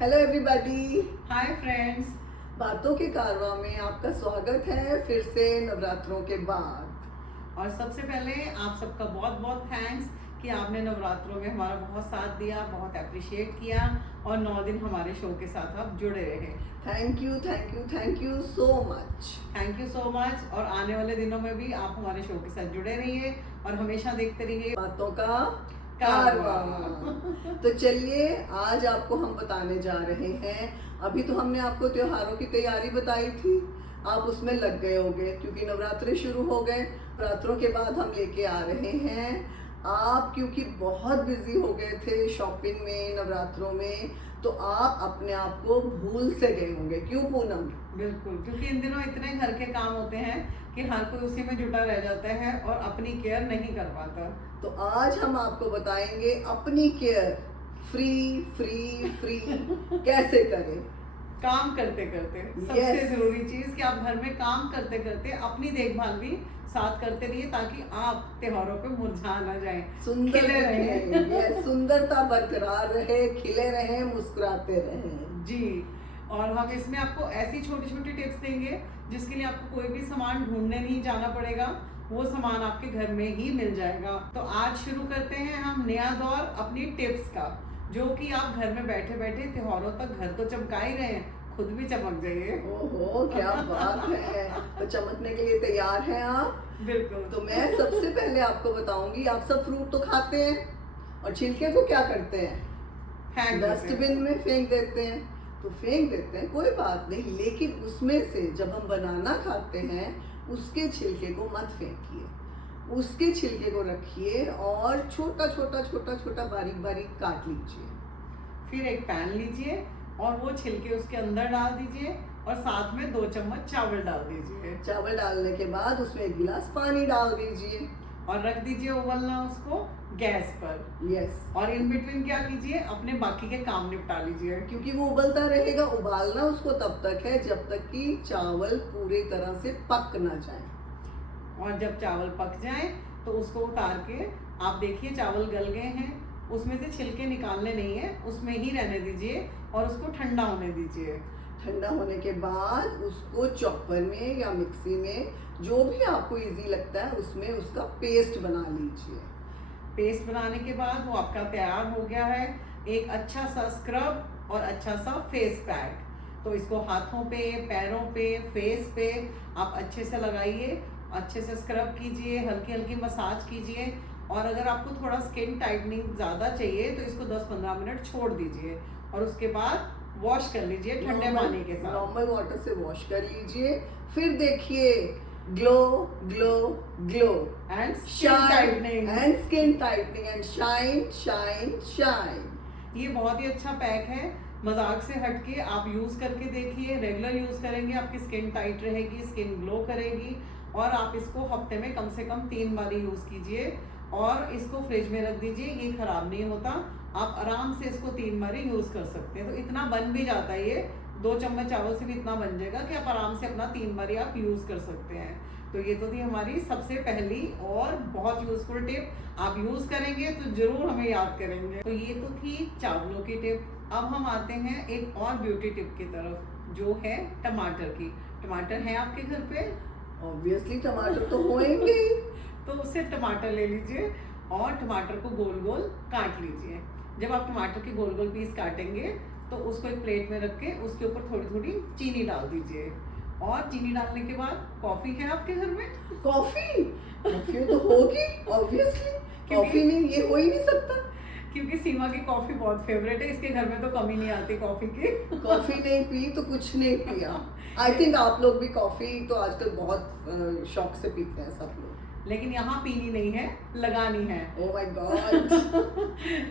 Hello everybody. Hi friends. बातों के कारवां में आपका स्वागत है फिर से नवरात्रों के बाद। और सबसे पहले आप सबका बहुत बहुत थैंक्स कि आपने नवरात्रों में हमारा बहुत साथ दिया, बहुत अप्रिशिएट किया और 9 दिन हमारे शो के साथ आप जुड़े रहे। Thank you thank you thank you so much. Thank you so much. और आने वाले दिनों में भी आप हमारे शो के साथ जुड़े रहिए और हमेशा देखते रहिए बातों का कारवां। तो चलिए आज आपको हम बताने जा रहे हैं। अभी तो हमने आपको त्योहारों की तैयारी बताई थी, आप उसमें लग गए होंगे क्योंकि नवरात्रे शुरू हो गए। नवरात्रों के बाद हम लेके आ रहे हैं आप, क्योंकि बहुत बिजी हो गए थे शॉपिंग में नवरात्रों में, तो आप अपने आप को भूल से गए होंगे। क्यों पूनम? बिल्कुल, क्योंकि इन दिनों इतने घर के काम होते हैं कि हर कोई उसी में जुटा रह जाता है और अपनी केयर नहीं कर पाता। तो आज हम आपको बताएंगे अपनी केयर फ्री फ्री फ्री कैसे करें। काम करते करते सबसे Yes. जरूरी चीज कि आप घर में काम करते करते अपनी देखभाल भी साथ करते रहिए ताकि आप त्योहारों पे मुरझा ना जाएं, सुंदर खिले रहें। ये सुंदरता बरकरार रहे, खिले रहे, मुस्कुराते रहे जी। और हम इसमें आपको ऐसी छोटी छोटी टिप्स देंगे जिसके लिए आपको कोई भी सामान ढूंढने नहीं जाना पड़ेगा, वो सामान आपके घर में ही मिल जाएगा। तो आज शुरू करते हैं हम नया दौर अपनी टिप्स का, जो कि आप घर में बैठे बैठे त्योहारों तक घर तो चमका ही रहे हैं, खुद भी चमक जाइए। ओहो क्या बात है। तो चमकने के लिए तैयार हैं आप? बिल्कुल। तो मैं सबसे पहले आपको बताऊंगी, आप सब फ्रूट तो खाते हैं और छिलके को क्या करते हैं? फेंक देते हैं। डस्टबिन में फेंक देते हैं। तो फेंक देते हैं, कोई बात नहीं, लेकिन उसमें से जब हम बनाना खाते हैं उसके छिलके को मत फेंकिए, उसके छिलके को रखिए और छोटा छोटा छोटा छोटा बारीक बारीक काट लीजिए। फिर एक पैन लीजिए और वो छिलके उसके अंदर डाल दीजिए और साथ में 2 चम्मच चावल डाल दीजिए चावल डालने के बाद उसमें 1 गिलास पानी डाल दीजिए और रख दीजिए उबलना उसको गैस पर। यस। और इन बिटवीन क्या कीजिए, अपने बाकी के काम निपटा लीजिए। क्योंकि वो उबलता रहेगा, उबालना उसको तब तक है जब तक कि चावल पूरी तरह से पक ना जाए। और जब चावल पक जाए तो उसको उतार के आप देखिए चावल गल गए हैं, उसमें से छिलके निकालने नहीं है, उसमें ही रहने दीजिए और उसको ठंडा होने दीजिए। ठंडा होने के बाद उसको चॉपर में या मिक्सी में, जो भी आपको इजी लगता है, उसमें उसका पेस्ट बना लीजिए। पेस्ट बनाने के बाद वो आपका तैयार हो गया है एक अच्छा सा स्क्रब और अच्छा सा फेस पैक। तो इसको हाथों पे, पैरों पे, फेस पे आप अच्छे से लगाइए, अच्छे से स्क्रब कीजिए, हल्की हल्की मसाज कीजिए। और अगर आपको थोड़ा स्किन टाइटनिंग ज़्यादा चाहिए तो इसको 10-15 मिनट छोड़ दीजिए और उसके बाद वॉश कर लीजिए ठंडे पानी के साथ। नॉर्मल वाटर से वॉश कर लीजिए, फिर देखिए glow glow glow and shine and skin tightening and shine shine shine. ये बहुत ही अच्छा पैक है, मजाक से हटके आप यूज करके देखिए। रेगुलर यूज करेंगे आपकी स्किन टाइट रहेगी, स्किन ग्लो करेगी। और आप इसको हफ्ते में कम से कम 3 बार यूज कीजिए और इसको फ्रिज में रख दीजिए, ये खराब नहीं होता। आप आराम से इसको 3 बार यूज कर सकते हैं। तो इतना बन भी जाता है, ये 2 चम्मच चावल से भी इतना बन जाएगा कि आप आराम से अपना 3 बार आप यूज कर सकते हैं। तो ये तो थी हमारी सबसे पहली और बहुत यूजफुल टिप। आप यूज करेंगे तो जरूर हमें याद करेंगे। तो ये तो थी चावलों की टिप। अब हम आते हैं एक और ब्यूटी टिप की तरफ, जो है टमाटर की। टमाटर है आपके घर पे? ऑब्वियसली टमाटर तो होंगे। तो उससे टमाटर ले लीजिए और टमाटर को गोल गोल काट लीजिए। जब आप टमाटर के गोल गोल पीस काटेंगे तो उसको एक प्लेट में रख के उसके ऊपर थोड़ी थोड़ी चीनी डाल दीजिए। और चीनी डालने के बाद कॉफी है आपके घर में? कॉफी कॉफी तो होगी ऑब्वियसली, कॉफी नहीं ये हो ही नहीं सकता। क्योंकि सीमा की कॉफी बहुत फेवरेट है, इसके घर में तो कमी नहीं आती कॉफी की। कॉफी नहीं पी तो कुछ नहीं पिया। आई थिंक आप लोग भी कॉफी तो आजकल बहुत शौक से पीते हैं सब लोग, लेकिन यहाँ पीनी नहीं है, लगानी है। Oh my God.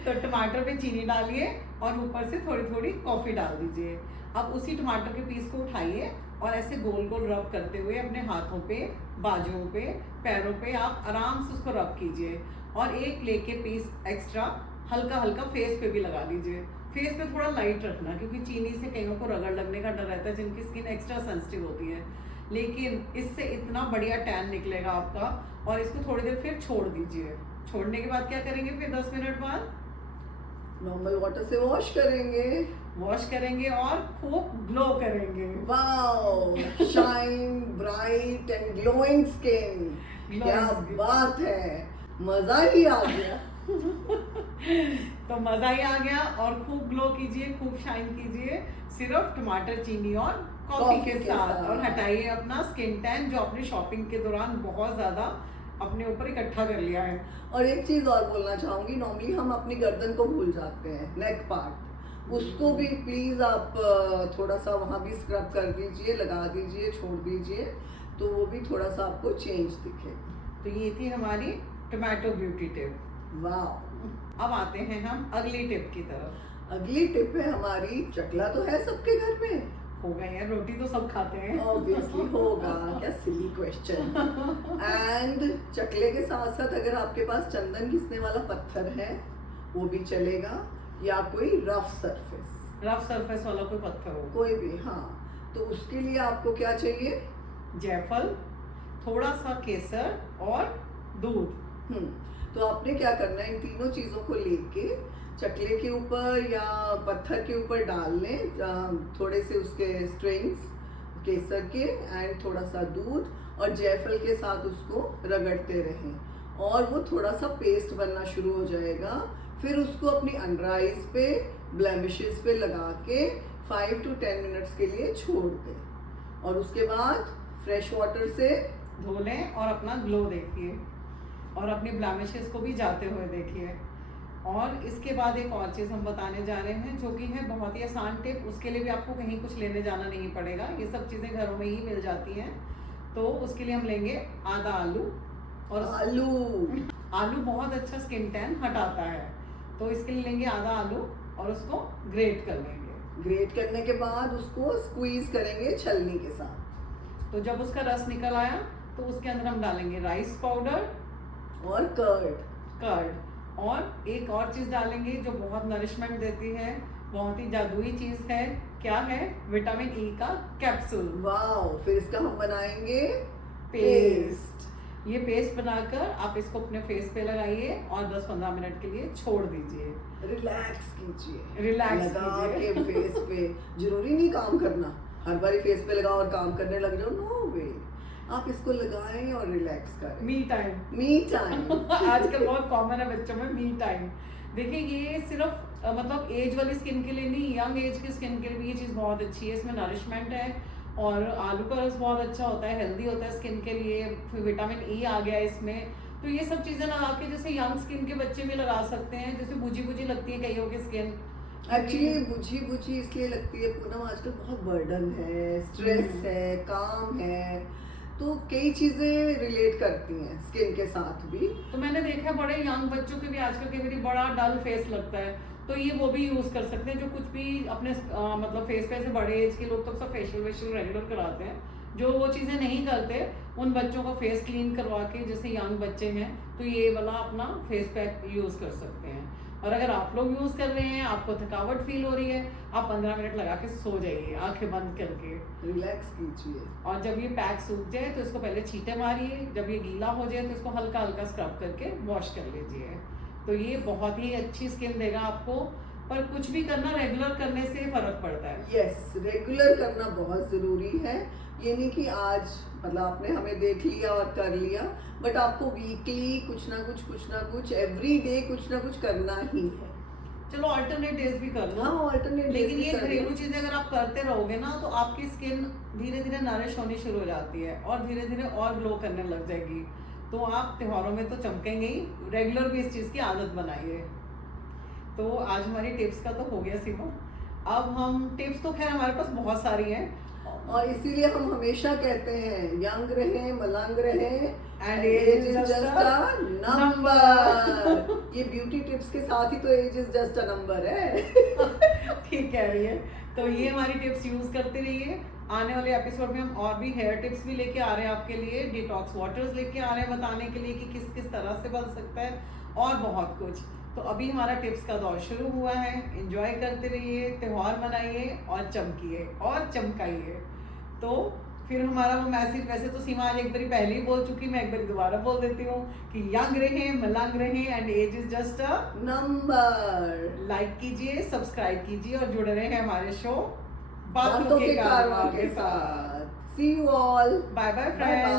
तो टमाटर पे चीनी डालिए और ऊपर से थोड़ी थोड़ी कॉफी डाल दीजिए। अब उसी टमाटर के पीस को उठाइए और ऐसे गोल गोल रब करते हुए अपने हाथों पे, बाजुओं पे, पैरों पे आप आराम से उसको रब कीजिए। और एक लेके पीस एक्स्ट्रा हल्का हल्का फेस पे भी लगा लीजिए। फेस पे थोड़ा लाइट रखना, क्योंकि चीनी से कईयों को रगड़ लगने का डर रहता है जिनकी स्किन एक्स्ट्रा सेंसिटिव होती है। लेकिन इससे इतना बढ़िया टैन निकलेगा आपका। और इसको थोड़ी देर फिर छोड़ दीजिए। छोड़ने के बाद क्या करेंगे फिर 10 मिनट बाद? नॉर्मल वाटर से वॉश करेंगे। वॉश करेंगे और खूब ग्लो करेंगे। Wow, shine bright and glowing skin, क्या skin। बात है, मजा ही आ गया। तो मजा ही आ गया। और खूब ग्लो कीजिए, खूब शाइन कीजिए, सिर्फ टमाटर, चीनी और कॉफी के साथ। और हटाइए अपना स्किन टैन जो आपने शॉपिंग के दौरान बहुत ज्यादा अपने ऊपर इकट्ठा कर लिया है। और एक चीज और बोलना चाहूंगी, नॉर्मली हम अपनी गर्दन को भूल जाते हैं, नेक पार्ट, उसको भी प्लीज आप थोड़ा सा वहां भी स्क्रब कर दीजिए, लगा दीजिए, छोड़ दीजिए, तो वो भी थोड़ा सा आपको चेंज दिखेगा। तो ये थी हमारी टोमेटो ब्यूटी टिप। वाह, अब आते हैं हम अगली टिप की तरफ। अगली टिप है हमारी, चकला तो है सबके घर में, होगा यार, रोटी तो सब खाते हैं। ऑब्वियसली होगा, क्या सिली क्वेश्चन। एंड चकले के साथ साथ अगर आपके पास चंदन घिसने वाला पत्थर है वो भी चलेगा, या कोई रफ सरफेस वाला कोई पत्थर हो, कोई भी, हाँ। तो उसके लिए आपको क्या चाहिए? जायफल, थोड़ा सा केसर और दूध। तो आपने क्या करना है, इन तीनों चीजों को लेके चकले के ऊपर या पत्थर के ऊपर डाल लें, थोड़े से उसके स्ट्रिंग्स केसर के एंड थोड़ा सा दूध और जायफल के साथ उसको रगड़ते रहें और वो थोड़ा सा पेस्ट बनना शुरू हो जाएगा। फिर उसको अपनी अंडर आइज पे, ब्लेमिशेस पे लगा के 5 to 10 मिनट्स के लिए छोड़ दें और उसके बाद फ्रेश वाटर से धो लें और अपना ग्लो देखिए और अपनी ब्लेमिशेस को भी जाते हुए देखिए। और इसके बाद एक और चीज़ हम बताने जा रहे हैं जो कि है बहुत ही आसान टिप, उसके लिए भी आपको कहीं कुछ लेने जाना नहीं पड़ेगा, ये सब चीज़ें घरों में ही मिल जाती हैं। तो उसके लिए हम लेंगे आधा आलू, और आलू बहुत अच्छा स्किन टैन हटाता है, तो इसके लिए लेंगे आधा आलू और उसको ग्रेट कर लेंगे। ग्रेट करने के बाद उसको स्क्वीज करेंगे छलनी के साथ। तो जब उसका रस निकल आया तो उसके अंदर हम डालेंगे राइस पाउडर और कर्ड और एक और चीज़ डालेंगे जो बहुत नरिशमेंट देती है, बहुत ही जादुई चीज़ है। क्या है? विटामिन ई का कैप्सूल। वाओ, फिर इसका हम बनाएंगे पेस्ट। ये पेस्ट बनाकर आप इसको अपने फेस पे लगाइए और 10-15 मिनट के लिए छोड़ दीजिए। रिलैक्स कीजिए, रिलैक्स लगा कीजिए। के फेस पे, जरूरी नहीं काम करना, हर बारी फेस पे लगाओ और काम करने लग जाओ, नो वे। आप इसको लगाएं और रिलैक्स करें। मी टाइम आजकल बहुत कॉमन है बच्चों में मी टाइम। देखिए ये सिर्फ मतलब एज वाली स्किन के लिए नहीं, यंग एज की स्किन के लिए भी ये चीज़ बहुत अच्छी है। इसमें नरिशमेंट है और आलू का रस बहुत अच्छा होता है, हेल्दी होता है स्किन के लिए, फिर विटामिन ई आ गया इसमें। तो ये सब चीज़ें लगा के जैसे यंग स्किन के बच्चे भी लगा सकते हैं, जैसे बुझी बुझी लगती है कईयों की स्किन। एक्चुअली बुझी बुझी इसलिए लगती है पूनम, आजकल बहुत बर्डन है, स्ट्रेस है, काम है, तो कई चीजें रिलेट करती हैं स्किन के साथ भी। तो मैंने देखा बड़े यंग बच्चों के भी आजकल के मेरी बड़ा डल फेस लगता है, तो ये वो भी यूज कर सकते हैं जो कुछ भी अपने मतलब फेस पे ऐसे बड़े एज के लोग तो सब फेशियल वेशियल रेगुलर कराते हैं, जो वो चीज़ें नहीं करते उन बच्चों का फेस क्लीन करवा के, जैसे यंग बच्चे हैं तो ये वाला अपना फेस पैक यूज कर सकते हैं। और अगर आप लोग यूज कर रहे हैं, आपको थकावट फील हो रही है, आप 15 मिनट लगा के सो जाइए आंखें बंद करके, रिलैक्स कीजिए। और जब ये पैक सूख जाए तो इसको पहले छींटे मारिए, जब ये गीला हो जाए तो इसको हल्का हल्का स्क्रब करके वॉश कर लीजिए। तो ये बहुत ही अच्छी स्किन देगा आपको, पर कुछ भी करना रेगुलर करने से फर्क पड़ता है। यस, रेगुलर करना बहुत जरूरी है। ये नहीं कि आज मतलब आपने हमें देख लिया और कर लिया, बट आपको वीकली कुछ ना कुछ एवरी डे कुछ ना कुछ करना ही है। चलो अल्टरनेट डेज भी कर लो। हाँ, अल्टरनेट लेकिन ये घरेलू चीजें अगर आप करते रहोगे ना तो आपकी स्किन धीरे धीरे नरिश होनी शुरू हो जाती है और धीरे धीरे और ग्लो करने लग जाएगी। तो आप त्योहारों में तो चमकेंगे ही, रेगुलर भी इस चीज की आदत बनाइए। तो आज हमारी टिप्स का तो हो गया सीमा। अब हम टिप्स तो खैर हमारे पास बहुत सारी हैं और इसीलिए हम हमेशा कहते हैं यंग रहें, मलंग रहें, and age is just a number. ये ब्यूटी टिप्स के साथ ही तो age is just a number है। ठीक कह रही है। तो ये हमारी टिप्स यूज करते रहिए। आने वाले एपिसोड में हम और भी हेयर टिप्स भी लेके आ रहे हैं आपके लिए, डिटॉक्स वाटर्स लेके आ रहे हैं बताने के लिए कि किस किस तरह से बन सकता है और बहुत कुछ। तो अभी हमारा टिप्स का दौर शुरू हुआ है, एंजॉय करते रहिए, त्योहार मनाइए और चमकिए और चमकाइए। तो फिर हमारा वो मैसेज, वैसे तो सीमा आज एक बारी पहले ही बोल चुकी, मैं एक बारी दोबारा बोल देती हूँ कि यंग रहे, मलंग रहे and age is just a number. Like कीजिए, सब्सक्राइब कीजिए और जुड़े रहे हमारे शो बातों के कारवां के साथ। See you all. Bye bye bye friends. Bye.